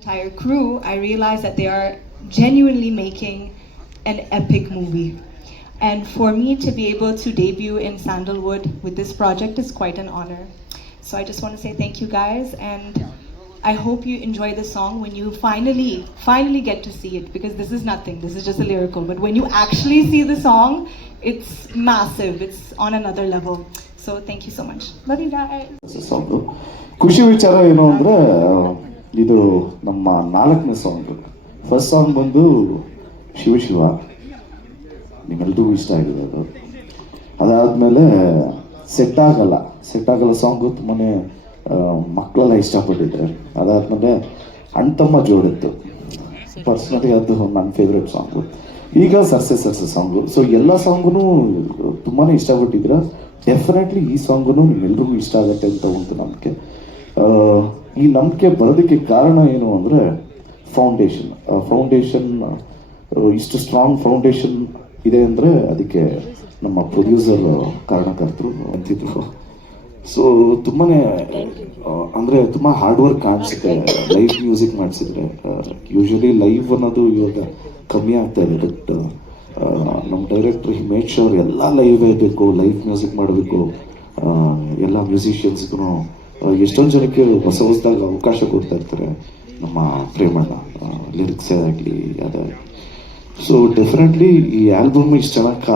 entire crew, I realized that they are genuinely making an epic movie. And for me to be able to debut in Sandalwood with this project is quite an honor. So I just want to say thank you guys, and I hope you enjoy the song when you finally get to see it, because this is nothing, this is just a lyrical. But when you actually see the song, it's massive, it's on another level. So thank you so much. Love you guys. Song ಖುಷಿ ವಿಚಾರ ಏನು ಅಂದರೆ ಇದು ನಮ್ಮ 4ನೇ song. First song ಬಂದು ಶಿವ ಶಿವ, ನಿಮ್ಮೆಲ್ರಿಗೂ ಇಷ್ಟ ಆಗಿದೆ ಅದು. ಅದಾದಮೇಲೆ ಸೆಟ್ ಆಗಲ್ಲ ಸಾಂಗು ತುಂಬಾ ಮಕ್ಕಳೆಲ್ಲ ಇಷ್ಟಪಟ್ಟಿದ್ದಾರೆ. ಅದಾದಮೇಲೆ ಅಣ್ತಮ್ಮ ಜೋಡಿತ್ತು, ಪರ್ಸ್ನಲಿ ಅದು ನನ್ನ ಫೇವ್ರೆಟ್ ಸಾಂಗು. ಈಗ ಸರ್ಸೆ ಸಾಂಗು. ಸೊ ಎಲ್ಲ ಸಾಂಗೂ ತುಂಬಾ ಇಷ್ಟಪಟ್ಟಿದ್ರೆ ಡೆಫಿನೆಟ್ಲಿ ಈ ಸಾಂಗು ನಿಮ್ಮೆಲ್ರಿಗೂ ಇಷ್ಟ ಆಗುತ್ತೆ ಅಂತ ಒಂದು ನಂಬಿಕೆ. ಈ ನಂಬಿಕೆ ಬರೋದಕ್ಕೆ ಕಾರಣ ಏನು ಅಂದರೆ ಫೌಂಡೇಶನ್ ಇಷ್ಟು ಸ್ಟ್ರಾಂಗ್ ಫೌಂಡೇಶನ್ ಇದೆ ಅಂದರೆ ಅದಕ್ಕೆ ನಮ್ಮ ಪ್ರೊಡ್ಯೂಸರ್ ಕಾರಣಕರ್ತರು ಅಂತಿದ್ರು. ಸೊ ತುಂಬಾ ಅಂದರೆ ತುಂಬ ಹಾರ್ಡ್ ವರ್ಕ್ ಕಾಣಿಸುತ್ತೆ ಲೈವ್ ಮ್ಯೂಸಿಕ್ ಮಾಡಿಸಿದ್ರೆ. ಯೂಶಲಿ ಲೈವ್ ಅನ್ನೋದು ಇವಾಗ ಕಮ್ಮಿ ಆಗ್ತಾ ಇದೆ, ಬಟ್ ನಮ್ಮ ಡೈರೆಕ್ಟ್ರ್ ಹಿಮೇಶ್ ಅವ್ರು ಎಲ್ಲ ಲೈವ್ ಬೇಕು, ಲೈವ್ ಮ್ಯೂಸಿಕ್ ಮಾಡಬೇಕು. ಎಲ್ಲ ಮ್ಯೂಸಿಷಿಯನ್ಸ್ಗೂ ಎಷ್ಟೊಂದು ಜನಕ್ಕೆ ಹೊಸದಾಗಿ ಅವಕಾಶ ಕೊಡ್ತಾ ಇರ್ತಾರೆ ನಮ್ಮ ಪ್ರೇಮಣ್ಣ, ಲಿರಿಕ್ಸೇ ಆಗಲಿ ಅದಾಗಲಿ. ಸೊ ಡೆಫಿನೆಟ್ಲಿ ಈ ಆಲ್ಬಮ್ ಇಷ್ಟು ಚೆನ್ನಾಗಿ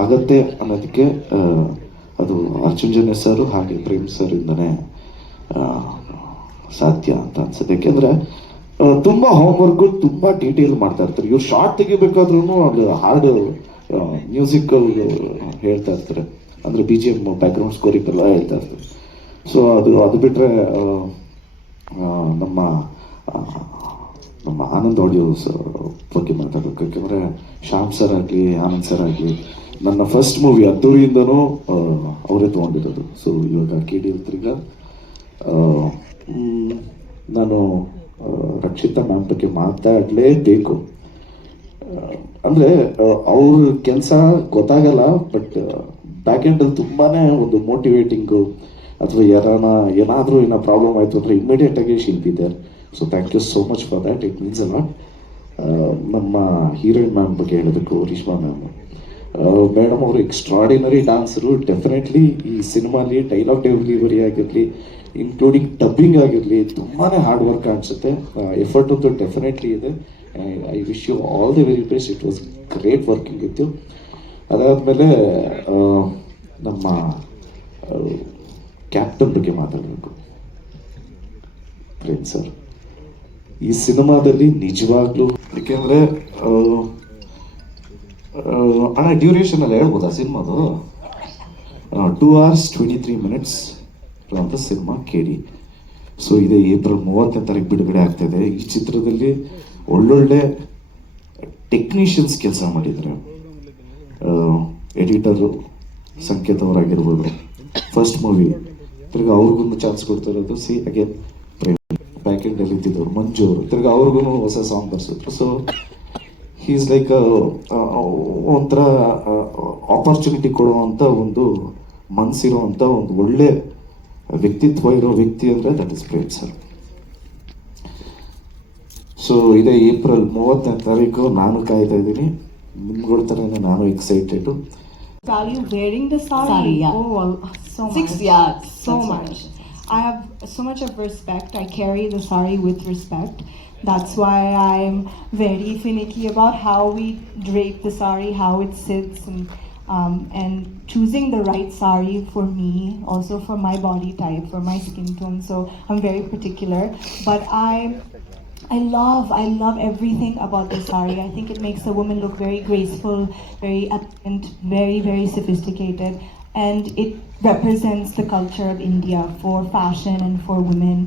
ಆಗತ್ತೆ ಅನ್ನೋದಕ್ಕೆ ಅದು ಅರ್ಜುನ್ ಜನ್ಯ ಸರ್ ಹಾಗೆ ಪ್ರೇಮ್ ಸರ್ ಇಂದನೇ ಸಾಧ್ಯ ಅಂತ ಅನ್ಸುತ್ತೆ. ಯಾಕೆಂದರೆ ತುಂಬ ಹೋಮ್ವರ್ಕು, ತುಂಬ ಡೀಟೇಲ್ ಮಾಡ್ತಾ ಇರ್ತಾರೆ. ಇವ್ರು ಶಾರ್ಟ್ ತೆಗಿಬೇಕಾದ್ರೂ ಅದು ಹಾರ್ಡ್ ಮ್ಯೂಸಿಕ್ ಹೇಳ್ತಾ ಇರ್ತಾರೆ, ಅಂದರೆ BGM ಬ್ಯಾಕ್ಗ್ರೌಂಡ್ ಸ್ಕೋರಿಗೆಲ್ಲ ಹೇಳ್ತಾ ಇರ್ತಾರೆ. ಸೊ ಅದು ಬಿಟ್ಟರೆ ನಮ್ಮ ಆನಂದ್ ಆಡಿಯೋಸ್ ಬಗ್ಗೆ ಮಾತಾಡಬೇಕು. ಯಾಕೆಂದರೆ ಶ್ಯಾಮ್ ಸರ್ ಆಗಲಿ, ಆನಂದ್ ಸರ್ ಆಗಲಿ, ನನ್ನ ಫಸ್ಟ್ ಮೂವಿ ಅದ್ದೂರಿಯಿಂದನೂ ಅವರೇ ತೊಗೊಂಡಿರೋದು. ಸೊ ಇವಾಗ KD ಹತ್ರಿಗ ನಾನು ರಕ್ಷಿತಾ ಮ್ಯಾಮ್ ಬಗ್ಗೆ ಮಾತಾಡಲೇಬೇಕು. ಅಂದರೆ ಅವ್ರ ಕೆಲಸ ಗೊತ್ತಾಗಲ್ಲ, ಬಟ್ ಬ್ಯಾಕ್ ಎಂಡಲ್ಲಿ ತುಂಬಾ ಒಂದು ಮೋಟಿವೇಟಿಂಗು, ಅಥವಾ ಏನಾದರೂ ಪ್ರಾಬ್ಲಮ್ ಆಯಿತು ಅಂದರೆ ಇಮ್ಮಿಡಿಯೇಟಾಗಿ ಶಿಲ್ಪಿದ್ದಾರೆ. So thank you so much for that, it means a lot. ನಮ್ಮ ಹೀರೋಯಿನ್ ಮ್ಯಾಮ್ ಬಗ್ಗೆ ಹೇಳಬೇಕು, ರೇಷ್ಮಾ ಮ್ಯಾಮ್. ಮೇಡಮ್ ಅವರು ಎಕ್ಸ್ಟ್ರಾಡಿನರಿ ಡಾನ್ಸರು. ಡೆಫಿನೆಟ್ಲಿ ಈ ಸಿನಿಮಾಲಿ ಡೈಲಾಗ್ ಡೆಲಿವರಿ ಆಗಿರಲಿ, ಇನ್ಕ್ಲೂಡಿಂಗ್ ಡಬ್ಬಿಂಗ್ ಆಗಿರಲಿ, ತುಂಬಾ ಹಾರ್ಡ್ ವರ್ಕ್ ಅನಿಸುತ್ತೆ. ಎಫರ್ಟ್ ಅಂತೂ ಡೆಫಿನೆಟ್ಲಿ ಇದೆ. I wish you all the very best. It was great working with you. ಅದಾದಮೇಲೆ ನಮ್ಮ ಕ್ಯಾಪ್ಟನ್ ಬಗ್ಗೆ ಮಾತಾಡಬೇಕು, ಪ್ರೇಮ್ ಸರ್. ಈ ಸಿನಿಮಾದಲ್ಲಿ ನಿಜವಾಗ್ಲೂ, ಏಕೆಂದರೆ ಡ್ಯೂರೇಷನ್ ಎಲ್ಲ ಹೇಳ್ಬೋದಾ ಸಿನಿಮಾದು? 2 hours 23 minutes ಅಂತ ಸಿನಿಮಾ KD. ಸೊ ಇದೆ ಏಪ್ರಿಲ್ 30ನೇ ತಾರೀಕು ಬಿಡುಗಡೆ ಆಗ್ತಾಯಿದೆ. ಈ ಚಿತ್ರದಲ್ಲಿ ಒಳ್ಳೊಳ್ಳೆ ಟೆಕ್ನಿಷಿಯನ್ಸ್ ಕೆಲಸ ಮಾಡಿದ್ದಾರೆ. ಎಡಿಟರು ಸಂಕೇತ್ ಅವರಾಗಿರ್ಬೋದು, ಫಸ್ಟ್ ಮೂವಿ ತಿರ್ಗಿ ಅವ್ರಿಗೂ ಚಾನ್ಸ್ ಕೊಡ್ತಾ ಇರೋದು. ಅಗೇನ್ ಬ್ಯಾಕ್ ಎಂಡಲ್ಲಿ ಇದ್ದಿದ್ದವ್ರು ಮಂಜು ಅವರು, ತಿರ್ಗಿ ಅವ್ರಿಗೂ ಹೊಸ ಸಾಂಗ್ ಬರ್ಸಿದ್ರು. ಸೊ ಹೀಸ್ ಲೈಕ್ ಒಂಥರ ಆಪರ್ಚುನಿಟಿ ಕೊಡುವಂಥ ಒಂದು ಮನಸ್ಸಿರುವಂಥ ಒಂದು ಒಳ್ಳೆ ವ್ಯಕ್ತಿತ್ವ ಇರೋ ವ್ಯಕ್ತಿ ಅಂದರೆ that is Prem sir. So ಇದೇ ಏಪ್ರಿಲ್ 30ನೇ ತಾರೀಕು ನಾನು ಕಾಯ್ತಾ ಇದ್ದೀನಿ. ನಿಮ್ಗಳ ಥರನೇ ನಾನು ಎಕ್ಸೈಟೆಡು. Are you wearing the sari? Yeah. Oh, so 6 much. years. So much. I have so much of respect. I carry the sari with respect. That's why I'm very finicky about how we drape the sari, how it sits, and choosing the right sari for me, also for my body type, for my skin tone. So I'm very particular. But I love everything about the sari. I think it makes a woman look very graceful, very elegant, very, very sophisticated. And it represents the culture of India for fashion and for women.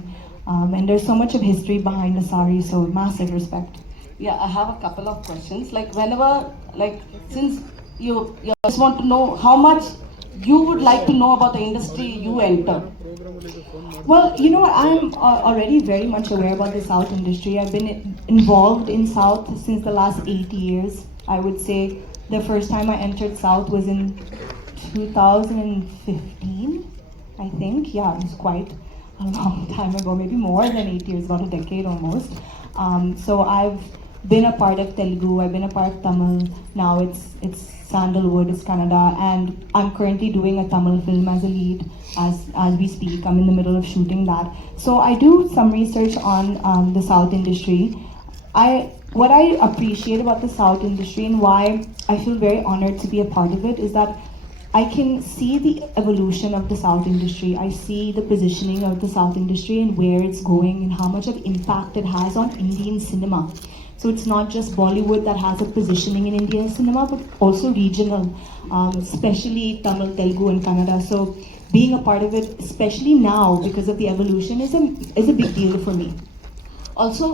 And there's so much of history behind the sari, so massive respect. Yeah, I have a couple of questions. Like whenever, like since you just want to know how much you would like to know about the industry you enter. Well, you know what, I'm already very much aware about the South industry. I've been involved in South since the last 8 years. I would say the first time I entered South was in 2015, I think. Yeah, it was quite a long time ago, maybe more than 8 years, about a decade almost. So I've been a part of Telugu, I've been a part of Tamil. Now it's Sandalwood, it's Kannada, and I'm currently doing a Tamil film as a lead as we speak. I'm in the middle of shooting that. So I do some research on the South industry. What I appreciate about the South industry and why I feel very honored to be a part of it is that I can see the evolution of the South industry. I see the positioning of the South industry and where it's going and how much of impact it has on Indian cinema. So it's not just Bollywood that has a positioning in Indian cinema, but also regional, especially Tamil, Telugu, and Kannada. So being a part of it, especially now because of the evolution, is a big deal for me. Also,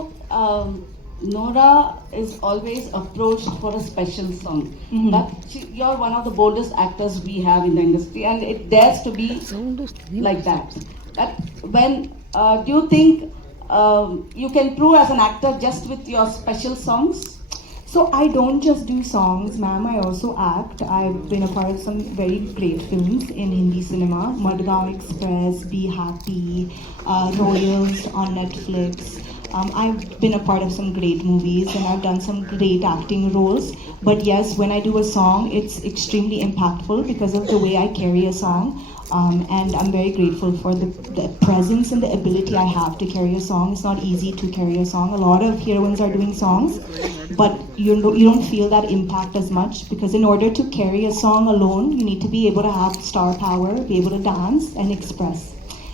Nora is always approached for a special song. But you're one of the boldest actors we have in the industry, and it dares to be like that. That when do you think you can prove as an actor just with your special songs? So I don't just do songs, ma'am. I also act. I've been a part of some very great films in Hindi cinema: Madgaon Express, Be Happy, Royals on Netflix. I've been a part of some great movies and I've done some great acting roles. But yes, when I do a song, it's extremely impactful because of the way I carry a song. And I'm very grateful for the presence and the ability I have to carry a song. It's not easy to carry a song. A lot of heroines are doing songs, but you don't feel that impact as much because in order to carry a song alone, you need to be able to have star power, be able to dance and express.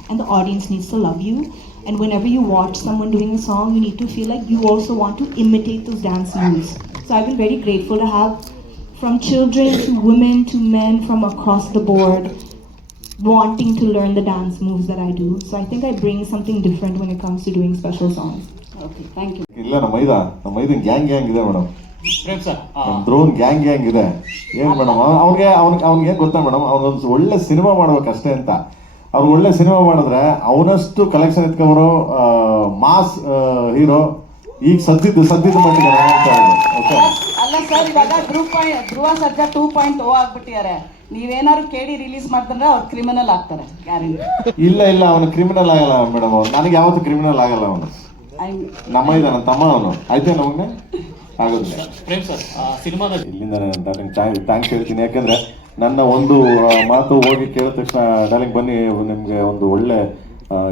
And the audience needs to love you. And whenever you watch someone doing a song, you need to feel like you also want to imitate those dance moves. So I've been very grateful to have from children to women to men from across the board wanting to learn the dance moves that I do. So I think I bring something different when it comes to doing special songs. Okay, thank you. ಇಲ್ಲ ನಮ್ಮ ಮೈದನ್ gang ಇದೆ madam. ನಮ್ಮ ದ್ರೋನ್ gang ಇದೆ. ಏನ್ madam ಅವ್ನಿಗೆ ಗೊತ್ತಾ madam, ಅವ್ನೊಂದು ಒಳ್ಳೆ cinema ಮಾಡ್ಬೇಕಷ್ಟೇ ಅಂತ. ಅವ್ರು ಒಳ್ಳೆ ಸಿನಿಮಾ ಮಾಡಿದ್ರೆ ಅವನಷ್ಟು ಕಲೆಕ್ಷನ್ ಎತ್ಕೊಂಬರೋ ಮಾಸ್ ಹೀರೋ ಈಗ ಸದ್ದಿದ್ದು ಮಟ್ಟಿಗೆ ಅಲ್ಲ ಸರ್, ಇವಾಗ ಧ್ರುವ ಸರ್ಜಾ 2.0 ಆಗ್ಬಿಟ್ಟಿದ್ದಾರೆ. ನೀವೇನಾದ್ರು ಕೇಳಿ ರಿಲೀಸ್ ಮಾಡ್ತಾರೆ ಅವ್ರು ಕ್ರಿಮಿನಲ್ ಆಗ್ತಾರೆ ಗ್ಯಾರಂಟಿ. ಇಲ್ಲ ಅವನು ಕ್ರಿಮಿನಲ್ ಆಗಲ್ಲ ಮೇಡಮ್. ನನಗೆ ಯಾವತ್ತು ಕ್ರಿಮಿನಲ್ ಆಗಲ್ಲ ಅವನು. ನಮ್ಮ ನನ್ನ ತಮ್ಮ ಅವನು. ಆಯ್ತಾ ನಮಗೆ ಆಗೋದಿಲ್ಲ. ಇಲ್ಲಿಂದ ನಾನು ಥ್ಯಾಂಕ್ಸ್ ಹೇಳ್ತೀನಿ. ಯಾಕಂದ್ರೆ ನನ್ನ ಒಂದು ಮಾತು ಹೋಗಿ ಕೇಳಿದ ತಕ್ಷಣ ಡಾರ್ಲಿಂಗ್ ಬನ್ನಿ, ನಿಮಗೆ ಒಂದು ಒಳ್ಳೆ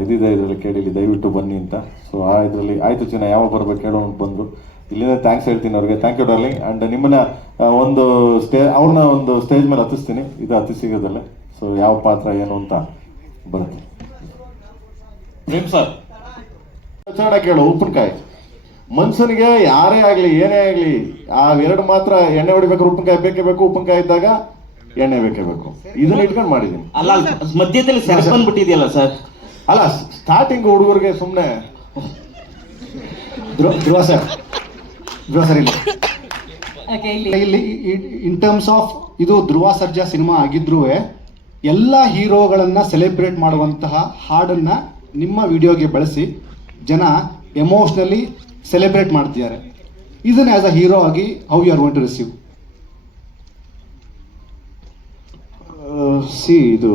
ಇದಿದೆ ಇದರಲ್ಲಿ ಕೇಳಿ, ದಯವಿಟ್ಟು ಬನ್ನಿ ಅಂತ. ಸೊ ಆ ಇದರಲ್ಲಿ ಆಯ್ತು ಚಿನ್ನ, ಯಾವಾಗ ಬರ್ಬೇಕು ಹೇಳೋ ಬಂದು ಇಲ್ಲಿಂದ ಥ್ಯಾಂಕ್ಸ್ ಹೇಳ್ತೀನಿ ಅವ್ರಿಗೆ. Thank you darling. ಆ್ಯಂಡ್ ನಿಮ್ಮನ್ನ ಒಂದು ಅವ್ರನ್ನ ಒಂದು ಸ್ಟೇಜ್ ಮೇಲೆ ಹತ್ತಿಸ್ತೀನಿ. ಇದು ಹತ್ತಿ ಸಿಗೋದಲ್ಲ. ಸೊ ಯಾವ ಪಾತ್ರ ಏನು ಅಂತ ಬರುತ್ತೆ. ಕೇಳು, ಉಪ್ಪಿನಕಾಯಿ ಮನುಷ್ಯನಿಗೆ ಯಾರೇ ಆಗಲಿ ಏನೇ ಆಗಲಿ ಆ ಎರಡು ಮಾತ್ರ ಎಣ್ಣೆ ಹೊಡಿಬೇಕಾದ್ರೆ ಉಪ್ಪಿನಕಾಯಿ ಬೇಕೇ ಬೇಕು. ಉಪ್ಪಿನಕಾಯಿ ಇದ್ದಾಗ ಎಣ್ಣೆ ಬೇಕೇ ಬೇಕು. ಇದನ್ನ ಇಟ್ಕೊಂಡು ಮಾಡಿದ್ದೀನಿ. ಅಲ್ಲ ಮಧ್ಯದಲ್ಲಿ ಸೆರೆಸ್ ಬಂದ್ಬಿಟ್ಟಿದೆಯಲ್ಲ ಸರ್. ಅಲ್ಲ ಸ್ಟಾರ್ಟಿಂಗ್ ಹುಡುಗರಿಗೆ ಸುಮ್ಮನೆ ಧ್ರುವ ಸರ್ ಇಲ್ಲಿ ಇನ್ ಟರ್ಮ್ಸ್ ಆಫ್ ಇದು ಧ್ರುವ ಸರ್ಜಾ ಸಿನಿಮಾ ಆಗಿದ್ರೂ ಎಲ್ಲ ಹೀರೋಗಳನ್ನ ಸೆಲೆಬ್ರೇಟ್ ಮಾಡುವಂತಹ ಹಾಡನ್ನ ನಿಮ್ಮ ವಿಡಿಯೋಗೆ ಬಳಸಿ ಜನ ಎಮೋಷ್ನಲಿ ಸೆಲೆಬ್ರೇಟ್ ಮಾಡ್ತಿದ್ದಾರೆ. ಇದನ್ನ ಆಸ್ ಅ ಹೀರೋ ಆಗಿ how you are going to receive? ಇದು